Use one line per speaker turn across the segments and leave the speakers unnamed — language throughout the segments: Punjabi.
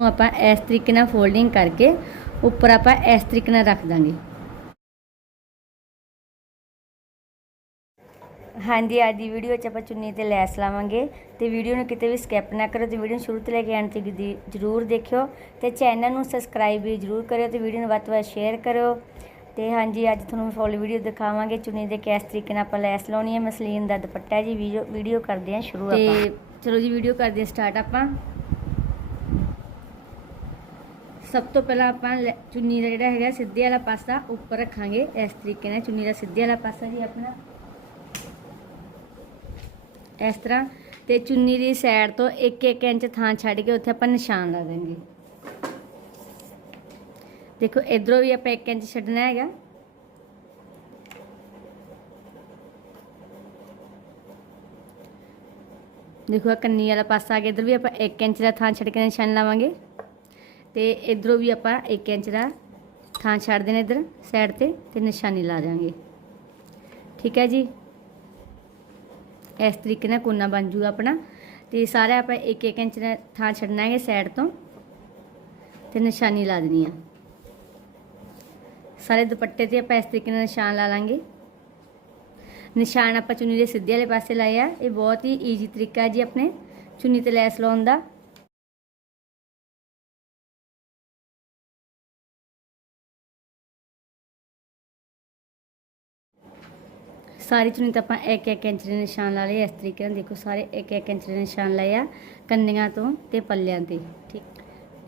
ਨੂੰ ਆਪਾਂ ਇਸ ਤਰੀਕੇ ਨਾਲ ਫੋਲਡਿੰਗ ਕਰਕੇ ਉੱਪਰ ਆਪਾਂ ਇਸ ਤਰੀਕੇ ਨਾਲ ਰੱਖ ਦਾਂਗੇ। ਹਾਂਜੀ ਅੱਜ ਦੀ ਵੀਡੀਓ 'ਚ ਆਪਾਂ ਚੁੰਨੀ ਤੇ ਲੈਸ ਲਾਵਾਂਗੇ ਤੇ ਵੀਡੀਓ ਨੂੰ ਕਿਤੇ ਵੀ ਸਕਿਪ ਨਾ ਕਰੋ ਤੇ ਵੀਡੀਓ ਨੂੰ ਸ਼ੁਰੂ ਤੋਂ ਲੈ ਕੇ ਐਂਡ ਤੱਕ ਦੀ ਜਰੂਰ ਦੇਖਿਓ ਤੇ ਚੈਨਲ ਨੂੰ ਸਬਸਕ੍ਰਾਈਬ ਵੀ ਜਰੂਰ ਕਰਿਓ ਤੇ ਵੀਡੀਓ ਨੂੰ ਵੱਧ ਤੋਂ ਵੱਧ ਸ਼ੇਅਰ ਕਰਿਓ। ਤੇ ਹਾਂਜੀ ਅੱਜ ਤੁਹਾਨੂੰ ਫੁੱਲ ਵੀਡੀਓ ਦਿਖਾਵਾਂਗੇ ਚੁੰਨੀ ਦੇ ਕਿਸ ਤਰੀਕੇ ਨਾਲ ਆਪਾਂ ਲੈਸ ਲਾਉਣੀ ਹੈ ਮਸਲੀਨ ਦਾ ਦੁਪੱਟਾ ਜੀ ਵੀਡੀਓ ਵੀਡੀਓ ਕਰਦੇ ਹਾਂ ਸ਼ੁਰੂ ਆਪਾਂ। ਤੇ ਚਲੋ ਜੀ ਵੀਡੀਓ ਕਰਦੇ ਹਾਂ ਸਟਾਰਟ ਆਪਾਂ। ਸਭ ਤੋਂ ਪਹਿਲਾਂ ਆਪਾਂ ਲੈ- ਚੁੰਨੀ ਦਾ ਜਿਹੜਾ ਹੈਗਾ ਸਿੱਧੇ ਵਾਲਾ ਪਾਸਾ ਉੱਪਰ ਰੱਖਾਂਗੇ। ਇਸ ਤਰੀਕੇ ਨਾਲ ਚੁੰਨੀ ਦਾ ਸਿੱਧੇ ਵਾਲਾ ਪਾਸਾ ਜੀ ਆਪਣਾ। ਇਸ ਤਰ੍ਹਾਂ ਤੇ ਚੁੰਨੀ ਦੀ ਸਾਈਡ ਤੋਂ 1-1 ਇੰਚ ਥਾਂ ਛੱਡ ਕੇ ਉੱਥੇ ਆਪਾਂ ਨਿਸ਼ਾਨ ਲਾ ਦੇਵਾਂਗੇ ਦੇਖੋ, ਇਧਰੋਂ ਵੀ ਆਪਾਂ 1 ਇੰਚ ਛੱਡਣਾ ਹੈਗਾ। ਦੇਖੋ ਕੰਨੀ ਵਾਲਾ ਪਾਸਾ ਆ ਗਿਆ। ਇਧਰ ਵੀ ਆਪਾਂ 1 ਇੰਚ ਦਾ ਥਾਂ ਛੱਡ ਕੇ ਨਿਸ਼ਾਨ ਲਾਵਾਂਗੇ। ਤੇ ਇਧਰੋਂ ਵੀ ਆਪਾਂ 1 ਇੰਚ ਦਾ ਥਾਂ ਛੱਡ ਦੇਣਾ ਇਧਰ ਸਾਈਡ ਤੇ ਤੇ ਨਿਸ਼ਾਨੀ ਲਾ ਜਾਾਂਗੇ ਠੀਕ ਹੈ ਜੀ? ਇਸ ਤਰੀਕੇ ਨਾਲ ਕੋਨਾ ਬਣ ਜੂਗਾ ਆਪਣਾ। ਤੇ ਸਾਰਾ ਆਪਾਂ 1-1 ਇੰਚ ਦਾ ਥਾਂ ਛੱਡਣਾ ਹੈ ਸਾਈਡ ਤੋਂ ਤੇ ਨਿਸ਼ਾਨੀ ਲਾ ਦੇਣੀ ਆ। ਸਾਰੇ ਦੁਪੱਟੇ ਤੇ ਆਪਾਂ ਇਸ ਤਰੀਕੇ ਨਾਲ ਨਿਸ਼ਾਨ ਲਾ ਲਾਂਗੇ। ਨਿਸ਼ਾਨ ਆਪਾਂ ਚੁੰਨੀ ਦੇ ਸਿੱਧੇ ਵਾਲੇ ਪਾਸੇ ਲਾਇਆ ਇਹ ਬਹੁਤ ਹੀ ਈਜ਼ੀ ਤਰੀਕਾ ਹੈ ਜੀ ਆਪਣੇ ਚੁੰਨੀ ਤੇ ਲੈਸ ਲਾਉਣ ਦਾ। ਸਾਰੀ ਚੁੰਨੀ ਤਾਂ ਆਪਾਂ 1-1 ਇੰਚ ਦੇ ਨਿਸ਼ਾਨ ਲਾ ਲਏ, ਇਸ ਤਰੀਕੇ ਨਾਲ ਦੇਖੋ ਸਾਰੇ 1-1 ਇੰਚ ਦੇ ਨਿਸ਼ਾਨ ਲਏ ਆ ਕੰਨੀਆਂ ਤੋਂ ਤੇ ਪੱਲਿਆਂ ਤੇ, ਠੀਕ।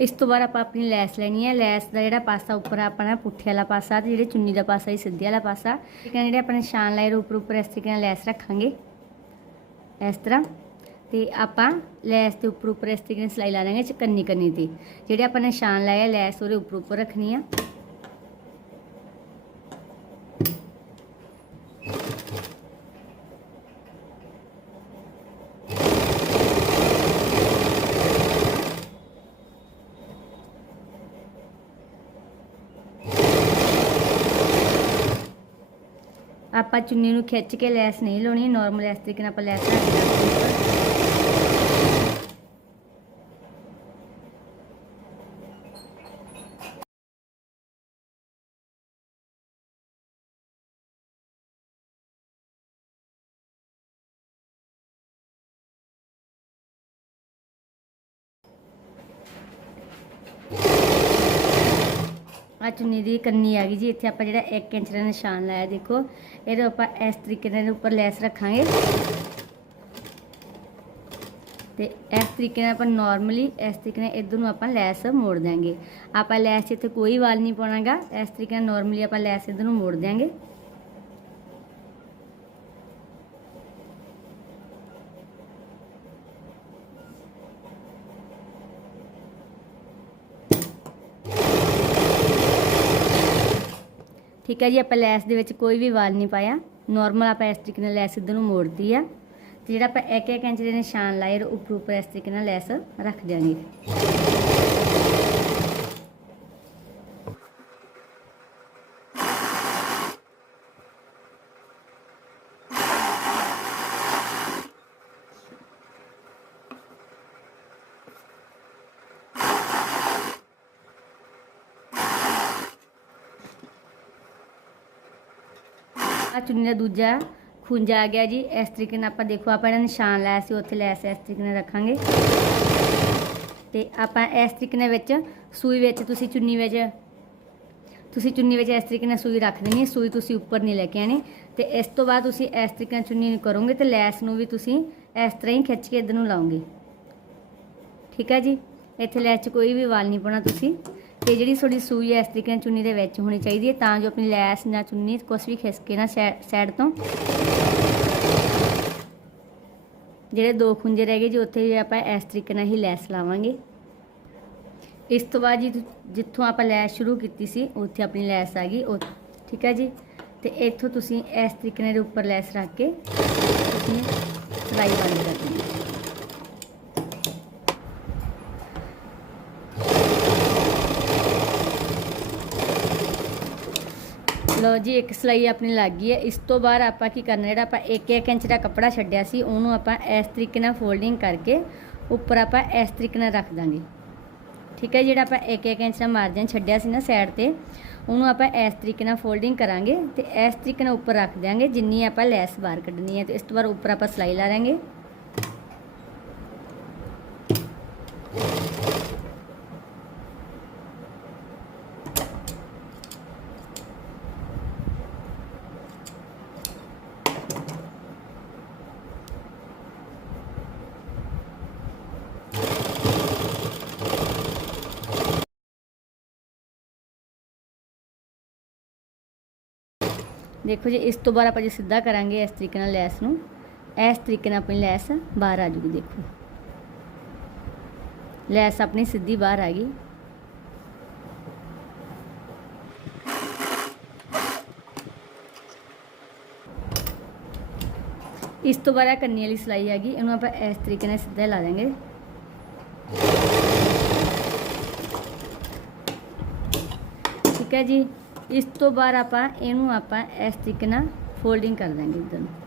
ਇਸ ਤੋਂ ਬਾਅਦ ਆਪਾਂ ਆਪਣੀ ਲੈਸ ਲੈਣੀ ਹੈ ਲੈਸ ਦਾ ਜਿਹੜਾ ਪਾਸਾ ਉੱਪਰ ਆ ਆਪਣਾ ਪੁੱਠੇ ਵਾਲਾ ਪਾਸਾ ਤੇ ਜਿਹੜੇ ਚੁੰਨੀ ਦਾ ਪਾਸਾ ਹੀ ਸਿੱਧੇ ਵਾਲਾ ਪਾਸਾ, ਠੀਕ ਹੈ ਜਿਹੜੇ ਆਪਾਂ ਨਿਸ਼ਾਨ ਲਾਏ ਉੱਪਰ ਉੱਪਰ ਇਸ ਤਰੀਕੇ ਨਾਲ ਲੈਸ ਰੱਖਾਂਗੇ। ਇਸ ਤਰ੍ਹਾਂ ਤੇ ਆਪਾਂ ਲੈਸ ਦੇ ਉੱਪਰ ਉੱਪਰ ਇਸ ਤਰੀਕੇ ਨਾਲ ਸਲਾਈ ਲਾ ਦਾਂਗੇ ਕੰਨੀ ਕੰਨੀ ਤੇ ਜਿਹੜੇ ਆਪਾਂ ਨਿਸ਼ਾਨ ਲਾਏ ਆ, ਲੈਸ ਉਹਦੇ ਉੱਪਰ ਉੱਪਰ ਰੱਖਣੀ ਆ। ਆਪਾਂ ਚੁੰਨੀ ਨੂੰ ਖਿੱਚ ਕੇ ਲੈਸ ਨਹੀਂ ਲਾਉਣੀ ਨਾਰਮਲ ਇਸ ਤਰੀਕੇ ਨਾਲ ਆਪਾਂ ਲੈਸ ਰੱਖ ਦਾਂਗੇ ਆ ਚੁੰਨੀ ਦੀ ਕੰਨੀ ਆ ਗਈ ਜੀ। ਇੱਥੇ ਆਪਾਂ ਜਿਹੜਾ 1 ਇੰਚ ਦਾ ਨਿਸ਼ਾਨ ਲਾਇਆ, ਦੇਖੋ। ਇਹਦੇ ਆਪਾਂ ਇਸ ਤਰੀਕੇ ਨਾਲ ਇਹਦੇ ਉੱਪਰ ਲੈਸ ਰੱਖਾਂਗੇ। ਤੇ ਇਸ ਤਰੀਕੇ ਨਾਲ ਆਪਾਂ ਨਾਰਮਲੀ ਇਸ ਤਰੀਕੇ ਨਾਲ ਇਧਰ ਨੂੰ ਆਪਾਂ ਲੈਸ ਮੋੜ ਦਾਂਗੇ ਆਪਾਂ ਲੈਸ 'ਚ ਇੱਥੇ ਕੋਈ ਵਾਲ ਨਹੀਂ ਪਾਉਣਾਗਾ। ਇਸ ਤਰੀਕੇ ਨਾਲ ਨਾਰਮਲੀ ਆਪਾਂ ਲੈਸ ਇਧਰ ਨੂੰ ਮੋੜ ਦਿਆਂਗੇ। ਠੀਕ ਹੈ ਜੀ, ਆਪਾਂ ਲੈਸ ਦੇ ਵਿੱਚ ਕੋਈ ਵੀ ਵਾਲ ਨਹੀਂ ਪਾਇਆ। ਨਾਰਮਲ ਆਪਾਂ ਇਸ ਤਰੀਕੇ ਨਾਲ ਲੈਸ ਇਧਰ ਨੂੰ ਮੋੜਦੀ ਆ। ਤੇ ਜਿਹੜਾ ਆਪਾਂ 1-1 ਇੰਚ ਦੇ ਨਿਸ਼ਾਨ ਲਾਏ ਉਹਦੇ ਉੱਪਰ ਉੱਪਰ ਇਸ ਤਰੀਕੇ ਨਾਲ ਲੈਸ ਰੱਖ ਦਿਆਂਗੇ। ਆ ਚੁੰਨੀ ਦਾ ਦੂਜਾ ਖੁੰਜਾ ਆ ਗਿਆ ਜੀ। ਇਸ ਤਰੀਕੇ ਨਾਲ ਆਪਾਂ ਦੇਖੋ, ਆਪਾਂ ਇਹਦਾ ਨਿਸ਼ਾਨ ਲਾਇਆ ਸੀ, ਉੱਥੇ ਲੈਸ ਇਸ ਤਰੀਕੇ ਨਾਲ ਰੱਖਾਂਗੇ। ਤੇ ਆਪਾਂ ਇਸ ਤਰੀਕੇ ਨਾਲ ਵਿੱਚ ਸੂਈ ਵਿੱਚ ਤੁਸੀਂ ਚੁੰਨੀ ਵਿੱਚ, ਤੁਸੀਂ ਚੁੰਨੀ ਵਿੱਚ ਇਸ ਤਰੀਕੇ ਨਾਲ ਸੂਈ ਰੱਖ ਦੇਣੀ ਹੈ। ਸੂਈ ਤੁਸੀਂ ਉੱਪਰ ਨਹੀਂ ਲੈ ਕੇ ਆਣੀ ਤੇ ਇਸ ਤੋਂ ਬਾਅਦ ਤੁਸੀਂ ਇਸ ਤਰੀਕੇ ਨਾਲ ਚੁੰਨੀ ਨੂੰ ਕਰੋਗੇ ਤੇ ਲੈਸ ਨੂੰ ਵੀ ਤੁਸੀਂ ਇਸ ਤਰ੍ਹਾਂ ਹੀ ਖਿੱਚ ਕੇ ਇਧਰ ਨੂੰ ਲਾਓਗੇ। ਠੀਕ ਹੈ ਜੀ? ਇੱਥੇ ਲੈਸ 'ਚ ਕੋਈ ਵੀ ਵਾਲ ਨਹੀਂ ਪਾਉਣਾ ਤੁਸੀਂ। ਤੇ ਜਿਹੜੀ ਤੁਹਾਡੀ ਸੂਈ ਹੈ ਇਸ ਤਰੀਕੇ ਨਾਲ ਚੁੰਨੀ ਦੇ ਵਿੱਚ ਹੋਣੀ ਚਾਹੀਦੀ ਹੈ ਤਾਂ ਜੋ ਆਪਣੀ ਲੈਸ ਜਾਂ ਚੁੰਨੀ ਕੁਛ ਵੀ ਖਿਸਕੇ ਨਾ ਸਾਈਡ ਤੋਂ। ਜਿਹੜੇ ਦੋ ਖੁੰਝੇ ਰਹਿ ਗਏ ਜੀ, ਉੱਥੇ ਆਪਾਂ ਇਸ ਤਰੀਕੇ ਨਾਲ ਹੀ ਲੈਸ ਲਾਵਾਂਗੇ। ਇਸ ਤੋਂ ਬਾਅਦ ਜੀ ਜਿੱਥੋਂ ਆਪਾਂ ਲੈਸ ਸ਼ੁਰੂ ਕੀਤੀ ਸੀ, ਉੱਥੇ ਆਪਣੀ ਲੈਸ ਆ ਗਈ। ਉਹ ਠੀਕ ਹੈ ਜੀ? ਤੇ ਇੱਥੋਂ ਤੁਸੀਂ ਇਸ ਤਰੀਕੇ ਨਾਲ ਇਹਦੇ ਉੱਪਰ ਲੈਸ ਰੱਖ ਕੇ ਤੁਸੀਂ ਸਲਾਈ ਬੰਦ ਕਰ ਦੇਣੀ ਲਓ ਜੀ, ਇੱਕ ਸਲਾਈ ਆਪਣੀ ਲੱਗ ਗਈ ਹੈ। ਇਸ ਤੋਂ ਬਾਅਦ ਆਪਾਂ ਕੀ ਕਰਨਾ, ਜਿਹੜਾ ਆਪਾਂ 1-1 ਇੰਚ ਦਾ ਕੱਪੜਾ ਛੱਡਿਆ ਸੀ, ਉਹਨੂੰ ਆਪਾਂ ਇਸ ਤਰੀਕੇ ਨਾਲ ਫੋਲਡਿੰਗ ਕਰਕੇ ਉੱਪਰ ਆਪਾਂ ਇਸ ਤਰੀਕੇ ਨਾਲ ਰੱਖ ਦਾਂਗੇ। ਠੀਕ ਹੈ ਜਿਹੜਾ ਆਪਾਂ 1-1 ਇੰਚ ਦਾ ਮਾਰਜਨ ਛੱਡਿਆ ਸੀ ਨਾ ਸਾਈਡ ਤੇ, ਉਹਨੂੰ ਆਪਾਂ ਇਸ ਤਰੀਕੇ ਨਾਲ ਫੋਲਡਿੰਗ ਕਰਾਂਗੇ ਤੇ ਇਸ ਤਰੀਕੇ ਨਾਲ ਉੱਪਰ ਰੱਖ ਦਿਆਂਗੇ, ਜਿੰਨੀ ਆਪਾਂ ਲੈਸ ਬਾਹਰ ਕੱਢਣੀ ਹੈ। ਤੇ ਇਸ ਤੋਂ ਬਾਅਦ ਉੱਪਰ ਆਪਾਂ ਸਲਾਈ ਲਾ ਲਾਂਗੇ ਦੇਖੋ ਜੀ, ਇਸ ਤੋਂ ਬਾਅਦ ਆਪਾਂ ਜੇ ਸਿੱਧਾ ਕਰਾਂਗੇ ਇਸ ਤਰੀਕੇ ਨਾਲ ਲੈਸ ਨੂੰ। ਇਸ ਤਰੀਕੇ ਨਾਲ ਆਪਣੀ ਲੈਸ ਬਾਹਰ ਆ ਜੂਗੀ, ਦੇਖੋ। ਲੈਸ ਆਪਣੀ ਸਿੱਧੀ ਬਾਹਰ ਆ ਗਈ। ਇਸ ਤੋਂ ਬਾਅਦ ਕੰਨੀ ਵਾਲੀ ਸਿਲਾਈ ਆ ਗਈ, ਇਹਨੂੰ ਆਪਾਂ ਇਸ ਤਰੀਕੇ ਨਾਲ ਸਿੱਧਾ ਲਾ ਦਾਂਗੇ ਠੀਕ ਹੈ ਜੀ। ਇਸ ਤੋਂ ਬਾਅਦ ਆਪਾਂ ਇਹਨੂੰ ਆਪਾਂ ਇਸ ਤਰੀਕੇ ਨਾਲ ਫੋਲਡਿੰਗ ਕਰ ਦਾਂਗੇ ਇੱਧਰ ਨੂੰ।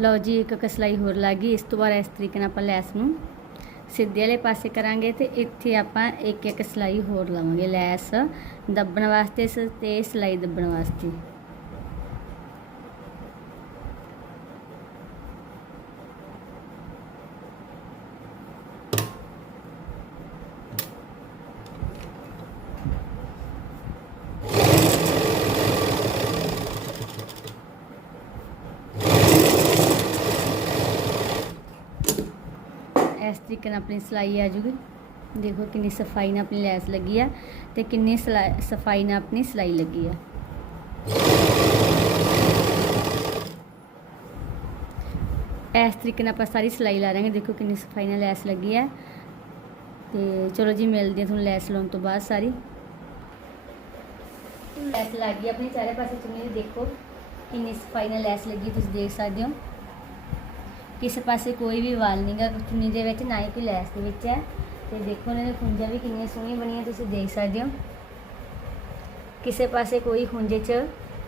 ਲਓ ਜੀ ਇੱਕ ਇੱਕ ਕਸਲਾਈ ਹੋਰ ਲੱਗ ਗਈ। ਇਸ ਤੋਂ ਬਾਅਦ ਇਸ ਤਰੀਕੇ ਨਾਲ ਆਪਾਂ ਲੈਸ ਨੂੰ ਸਿੱਧੇ ਵਾਲੇ ਪਾਸੇ ਕਰਾਂਗੇ ਤੇ ਇੱਥੇ ਆਪਾਂ ਇੱਕ ਇੱਕ ਸਲਾਈ ਹੋਰ ਲਾਵਾਂਗੇ ਲੈਸ ਦੱਬਣ ਵਾਸਤੇ ਸ- ਤੇ ਸਲਾਈ ਦੱਬਣ ਵਾਸਤੇ। ਇਸ ਤਰੀਕੇ ਨਾਲ ਆਪਣੀ ਸਿਲਾਈ ਆ ਜੂਗੀ ਦੇਖੋ ਕਿੰਨੀ ਸਫ਼ਾਈ ਨਾਲ ਆਪਣੀ ਲੈਸ ਲੱਗੀ ਆ ਤੇ ਕਿੰਨੀ ਸਲਾ- ਸਫ਼ਾਈ ਨਾਲ ਆਪਣੀ ਸਿਲਾਈ ਲੱਗੀ ਆ ਇਸ ਤਰੀਕੇ ਨਾਲ ਆਪਾਂ ਸਾਰੀ ਸਿਲਾਈ ਲਾ ਲਾਂਗੇ ਦੇਖੋ ਕਿੰਨੀ ਸਫ਼ਾਈ ਨਾਲ ਲੈਸ ਲੱਗੀ ਆ ਤੇ ਚਲੋ ਜੀ ਮਿਲਦੇ ਹਾਂ ਤੁਹਾਨੂੰ ਲੈਸ ਲਾਉਣ ਤੋਂ ਬਾਅਦ ਸਾਰੀ ਲੈਸ ਲੱਗ ਗਈ ਆਪਣੀ ਚਾਰੇ ਪਾਸੇ ਚੁੰਨੀ ਦੀ ਦੇਖੋ ਕਿੰਨੀ ਸਫ਼ਾਈ ਨਾਲ ਲੈਸ ਲੱਗੀ ਤੁਸੀਂ ਦੇਖ ਸਕਦੇ ਹੋ ਕਿਸੇ ਪਾਸੇ ਕੋਈ ਵੀ ਵਾਲ ਨਹੀਂਗਾ ਚੁੰਨੀ ਦੇ ਵਿੱਚ, ਨਾ ਹੀ ਕੋਈ ਲੈਸ ਦੇ ਵਿੱਚ ਹੈ। ਤੇ ਦੇਖੋ ਇਹਨਾਂ ਦੀ ਖੁੰਝਾਂ ਵੀ ਕਿੰਨੀਆਂ ਸੋਹਣੀਆਂ ਬਣੀਆਂ, ਤੁਸੀਂ ਦੇਖ ਸਕਦੇ ਹੋ। ਕਿਸੇ ਪਾਸੇ ਕੋਈ ਖੁੰਝੇ 'ਚ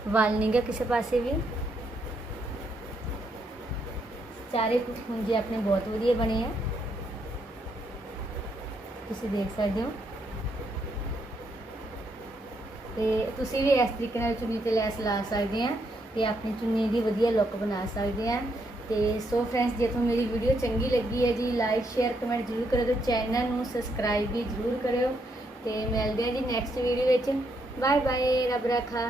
ਵਾਲ ਨਹੀਂਗਾ ਕਿਸੇ ਪਾਸੇ ਵੀ। ਚਾਰੇ ਕੁਝ ਖੁੰਝੇ ਆਪਣੇ ਬਹੁਤ ਵਧੀਆ ਬਣੇ ਆ। ਤੁਸੀਂ ਦੇਖ ਸਕਦੇ ਹੋ। ਤੇ ਤੁਸੀਂ ਵੀ ਇਸ ਤਰੀਕੇ ਨਾਲ ਚੁੰਨੀ ਤੇ ਲੈਸ ਲਾ ਸਕਦੇ ਆ ਤੇ ਆਪਣੀ ਚੁੰਨੀ ਦੀ ਵਧੀਆ ਲੁੱਕ ਬਣਾ ਸਕਦੇ ਆ। ਤੇ ਸੋ ਫਰੈਂਡਸ ਜੇ ਤੁਹਾਨੂੰ ਮੇਰੀ ਵੀਡੀਓ ਚੰਗੀ ਲੱਗੀ ਹੈ ਜੀ ਲਾਈਕ ਸ਼ੇਅਰ ਕਮੈਂਟ ਜ਼ਰੂਰ ਕਰਿਓ ਤੇ ਚੈਨਲ ਨੂੰ ਸਬਸਕ੍ਰਾਈਬ ਵੀ ਜ਼ਰੂਰ ਕਰਿਓ ਤੇ ਮਿਲਦੇ ਆ ਜੀ ਨੈਕਸਟ ਵੀਡੀਓ ਵਿੱਚ। ਬਾਏ ਬਾਏ ਰੱਬ ਰੱਖਾ।